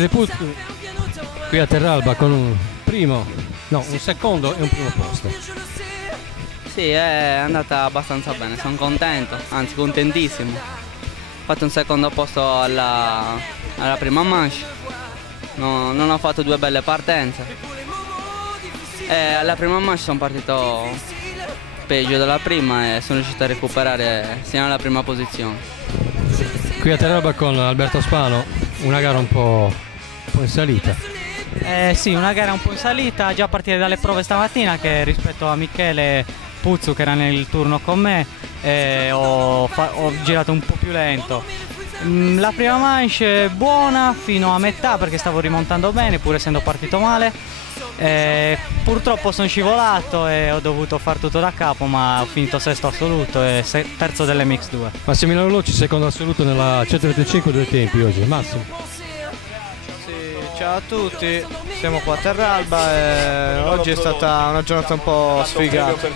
Michele Puzzu qui a Terralba con un secondo e un primo posto. Sì, è andata abbastanza bene, sono contento, anzi contentissimo. Ho fatto un secondo posto alla prima manche, non ho fatto due belle partenze. Alla prima manche sono partito peggio della prima e sono riuscito a recuperare sia nella prima posizione. Qui a Terralba con Alberto Spano, una gara un po' in salita. Sì, una gara un po' in salita, già a partire dalle prove stamattina, che rispetto a Michele Puzzu che era nel turno con me ho girato un po' più lento. La prima manche buona fino a metà perché stavo rimontando bene pur essendo partito male. Purtroppo sono scivolato e ho dovuto far tutto da capo, ma ho finito sesto assoluto e terzo dell'MX2. Massimiliano Loci, secondo assoluto nella 125 due tempi oggi. Massimo. Ciao a tutti, siamo qua a Terralba e oggi è stata una giornata un po' sfigata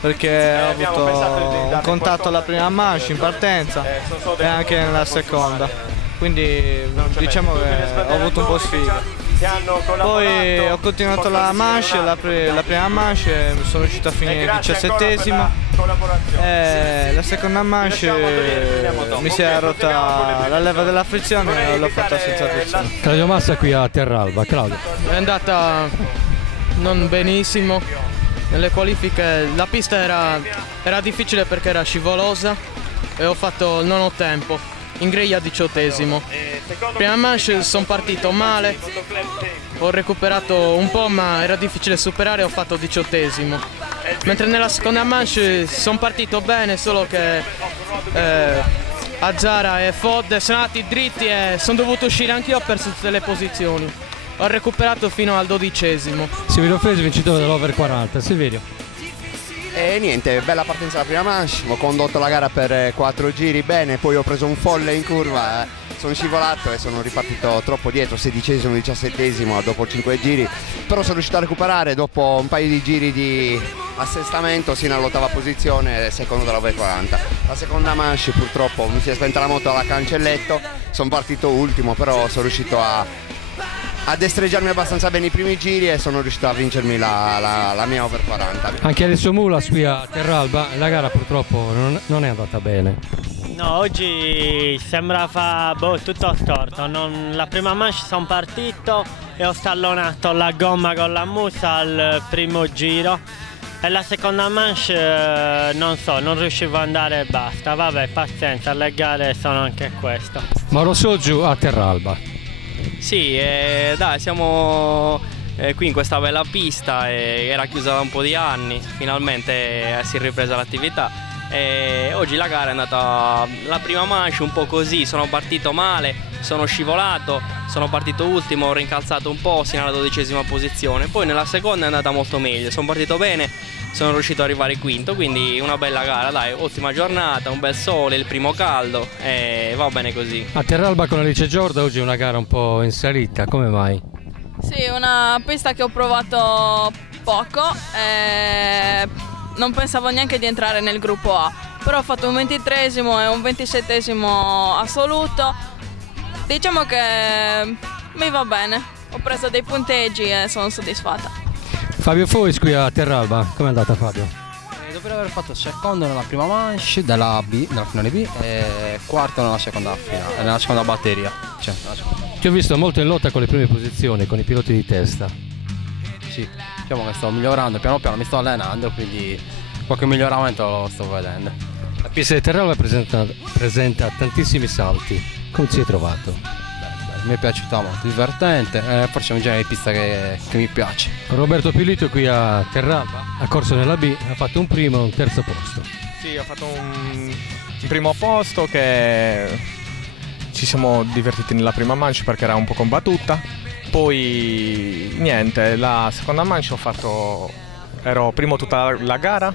perché ho avuto un contatto alla prima manche in partenza e anche nella seconda, quindi diciamo che ho avuto un po' sfiga. Poi ho continuato la manche, la prima manche sono riuscito a finire 17esimo e la seconda manche mi si è rotta la leva della frizione e l'ho fatta senza frizione. Claudio Massa qui a Terralba. Claudio. È andata non benissimo, nelle qualifiche la pista era difficile perché era scivolosa e ho fatto il nono tempo, in griglia 18esimo. Prima manche sono partito male, ho recuperato un po' ma era difficile superare e ho fatto 18esimo. Mentre nella seconda manche sono partito bene, solo che Azzara e Fod sono andati dritti e sono dovuto uscire anch'io, ho perso tutte le posizioni. Ho recuperato fino al 12esimo. Silverio Fresi, vincitore dell'Over 40. Silverio. E niente, bella partenza la prima manche, ho condotto la gara per 4 giri bene, poi ho preso un folle in curva, sono scivolato e sono ripartito troppo dietro, 16esimo, 17esimo dopo 5 giri, però sono riuscito a recuperare dopo un paio di giri di assestamento sino all'ottava posizione, secondo della V40. La seconda manche purtroppo mi si è spenta la moto alla cancelletto, sono partito ultimo, però sono riuscito a destreggiarmi abbastanza bene i primi giri e sono riuscito a vincermi la mia Over 40. Anche Alessio Mulas qui a Terralba, la gara purtroppo non è andata bene. No, oggi sembra tutto storto. La prima manche sono partito e ho stallonato la gomma con la musa al primo giro e la seconda manche non riuscivo ad andare e basta. Vabbè, pazienza, le gare sono anche questo. Mauro Soggiu a Terralba. Sì, dai, siamo qui in questa bella pista, era chiusa da un po' di anni, finalmente si è ripresa l'attività e oggi la gara è andata, la prima manche un po' così, sono partito male, sono scivolato, sono partito ultimo, ho rincalzato un po' sino alla 12esima posizione, poi nella seconda è andata molto meglio, sono partito bene, sono riuscito ad arrivare quinto, quindi una bella gara, dai, ottima giornata, un bel sole, il primo caldo e va bene così. A Terralba con Alice Giorda oggi è una gara un po' in salita, come mai? Sì, una pista che ho provato poco, non pensavo neanche di entrare nel gruppo A, però ho fatto un 23esimo e un 27esimo assoluto, diciamo che mi va bene, ho preso dei punteggi e sono soddisfatta. Fabio Fois qui a Terralba, com'è andata Fabio? Dopo aver fatto secondo nella prima manche della finale B e quarto nella seconda batteria. Ti ho visto molto in lotta con le prime posizioni, con i piloti di testa. Sì, diciamo che sto migliorando, piano piano mi sto allenando, quindi qualche miglioramento lo sto vedendo. La pista di Terralba presenta tantissimi salti, come ti sei trovato? Mi è piaciuta molto, divertente, forse è un genere di pista che mi piace. Roberto Pilito qui a Terralba, ha corso nella B, ha fatto un primo e un terzo posto. Sì, ho fatto un primo posto che ci siamo divertiti nella prima manche perché era un po' combattuta, poi niente, la seconda manche ero primo tutta la gara,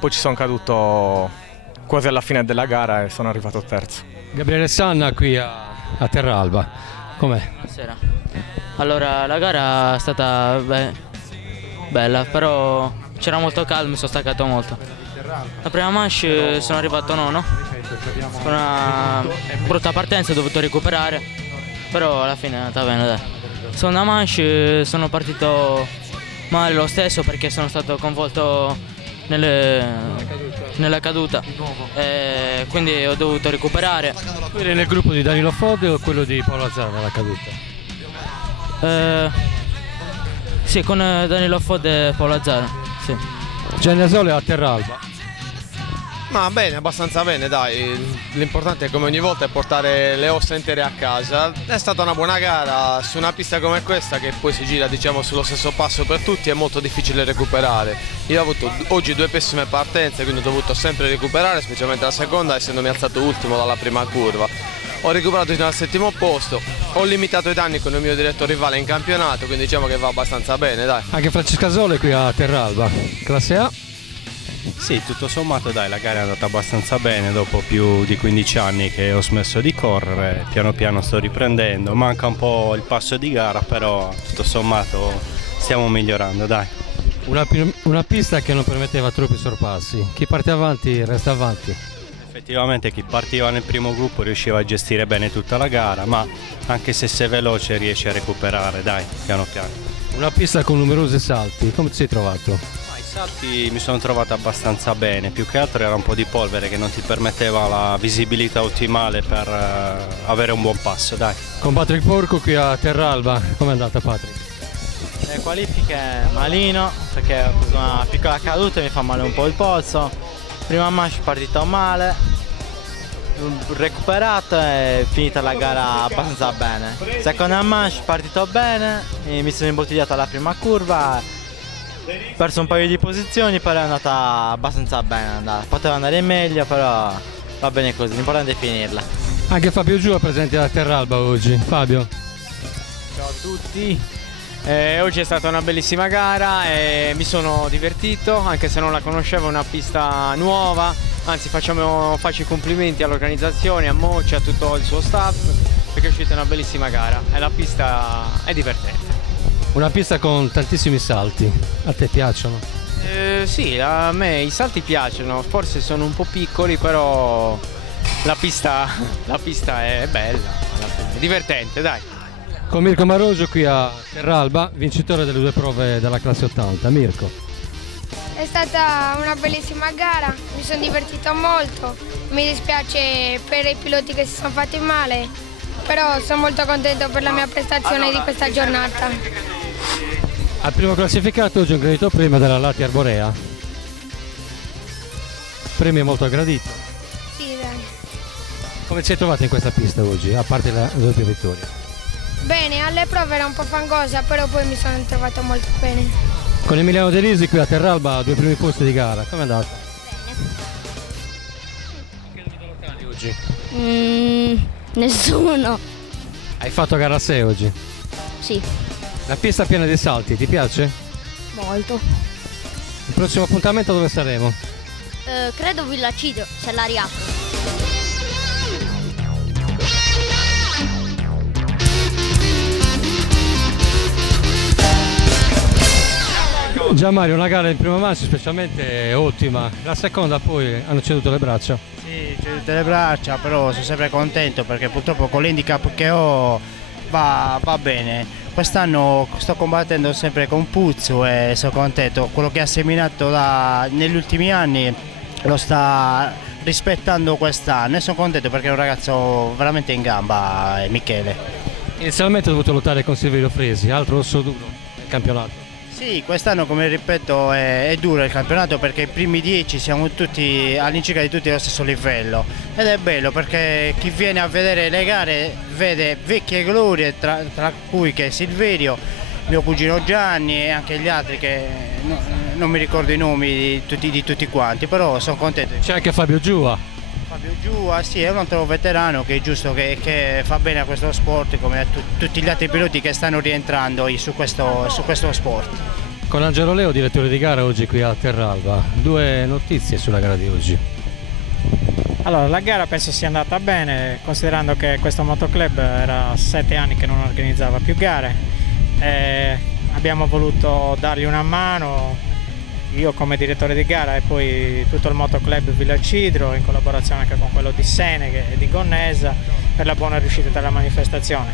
poi ci sono caduto quasi alla fine della gara e sono arrivato terzo. Gabriele Sanna qui a Terralba, com'è? Buonasera. Allora, la gara è stata bella, però c'era molto caldo, mi sono staccato molto. La prima manche sono arrivato nono, con una brutta partenza ho dovuto recuperare però alla fine è andata bene, dai. Seconda manche sono partito male lo stesso perché sono stato coinvolto nella caduta, quindi ho dovuto recuperare. Tu eri nel gruppo di Danilo Fode o quello di Paolo Azzara nella caduta? Sì, con Danilo Fode e Paolo Azzara, sì. Gianni Asole a Terralba. Ma bene, abbastanza bene, dai. L'importante come ogni volta è portare le ossa intere a casa. È stata una buona gara su una pista come questa che poi si gira, diciamo, sullo stesso passo per tutti, è molto difficile recuperare. Io ho avuto oggi 2 pessime partenze, quindi ho dovuto sempre recuperare, specialmente la seconda, essendomi alzato ultimo dalla prima curva. Ho recuperato fino al 7° posto, ho limitato i danni con il mio diretto rivale in campionato, quindi diciamo che va abbastanza bene, dai. Anche Francesco Asole qui a Terralba, classe A. Sì, tutto sommato dai, la gara è andata abbastanza bene, dopo più di 15 anni che ho smesso di correre, piano piano sto riprendendo, manca un po' il passo di gara, però tutto sommato stiamo migliorando, dai. Una pista che non permetteva troppi sorpassi, chi parte avanti resta avanti. Effettivamente chi partiva nel primo gruppo riusciva a gestire bene tutta la gara, ma anche se sei veloce riesci a recuperare, dai, piano piano. Una pista con numerosi salti, come ti sei trovato? I salti mi sono trovato abbastanza bene, più che altro era un po' di polvere che non ti permetteva la visibilità ottimale per avere un buon passo, dai. Con Patrick Porco qui a Terralba, com'è andata Patrick? Le qualifiche malino, perché ho preso una piccola caduta e mi fa male un po' il polso. Prima manche partito male, recuperato e finita la gara abbastanza bene. Seconda manche partito bene, mi sono imbottigliato alla prima curva, ho perso un paio di posizioni, però è andata abbastanza bene, poteva andare meglio, però va bene così, l'importante è finirla. Anche Fabio Giù è presente a Terralba oggi. Fabio. Ciao a tutti. Oggi è stata una bellissima gara e mi sono divertito, anche se non la conoscevo, è una pista nuova, anzi faccio i complimenti all'organizzazione, a Moci, a tutto il suo staff, perché è uscita una bellissima gara e la pista è divertente. Una pista con tantissimi salti, a te piacciono? Sì, a me i salti piacciono, forse sono un po' piccoli, però la pista è bella, è divertente, dai. Con Mirko Marogio qui a Terralba, vincitore delle 2 prove della classe 80. Mirko. È stata una bellissima gara, mi sono divertito molto, mi dispiace per i piloti che si sono fatti male, però sono molto contento per la mia prestazione di questa giornata. Al primo classificato oggi un gradito premio della Lati Arborea. Premio molto gradito. Sì, dai. Come ti sei trovato in questa pista oggi, a parte le doppie vittorie? Bene, alle prove era un po' fangosa, però poi mi sono trovato molto bene. Con Emiliano De Risi qui a Terralba, 2 primi posti di gara, come è andata? Bene. Che locali oggi? Nessuno. Hai fatto gara a 6 oggi? Sì. La pista piena di salti, ti piace? Molto. Il prossimo appuntamento dove saremo? Credo Villa Cidro, se la riapro. Già Mario, una gara in prima manche specialmente ottima, la seconda poi hanno ceduto le braccia. Sì, ceduto le braccia, però sono sempre contento perché purtroppo con l'handicap che ho va bene. Quest'anno sto combattendo sempre con Puzzu e sono contento, quello che ha seminato negli ultimi anni lo sta rispettando quest'anno e sono contento perché è un ragazzo veramente in gamba, Michele. Inizialmente ho dovuto lottare con Silvio Fresi, altro osso duro nel campionato. Sì, quest'anno come ripeto è duro il campionato perché i primi 10 siamo tutti all'incirca di tutti allo stesso livello ed è bello perché chi viene a vedere le gare vede vecchie glorie tra cui che Silverio, mio cugino Gianni e anche gli altri che non mi ricordo i nomi di tutti quanti, però sono contento. C'è anche Fabio Giua. Fabio Giua, sì, è un altro veterano che è giusto che fa bene a questo sport come a tutti gli altri piloti che stanno rientrando su questo sport. Con Angelo Leo, direttore di gara oggi qui a Terralba, 2 notizie sulla gara di oggi. Allora, la gara penso sia andata bene, considerando che questo motoclub era 7 anni che non organizzava più gare. Abbiamo voluto dargli una mano, io come direttore di gara e poi tutto il motoclub Villa Cidro in collaborazione anche con quello di Seneghe e di Gonnesa per la buona riuscita della manifestazione.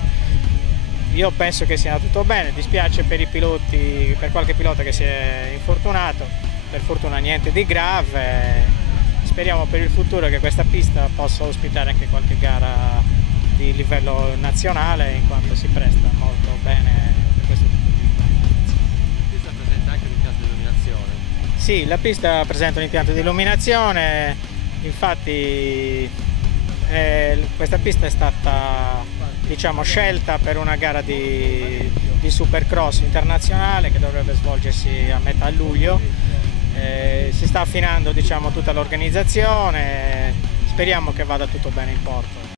io penso che sia tutto bene, dispiace per i piloti, per qualche pilota che si è infortunato, per fortuna niente di grave, speriamo per il futuro che questa pista possa ospitare anche qualche gara di livello nazionale, in quanto si presta molto bene per questo tipo di manifestazioni. La pista presenta anche un impianto di illuminazione? Sì, la pista presenta un impianto di illuminazione, infatti questa pista è stata, diciamo, scelta per una gara di supercross internazionale che dovrebbe svolgersi a metà luglio. Si sta affinando, diciamo, tutta l'organizzazione, speriamo che vada tutto bene in porto.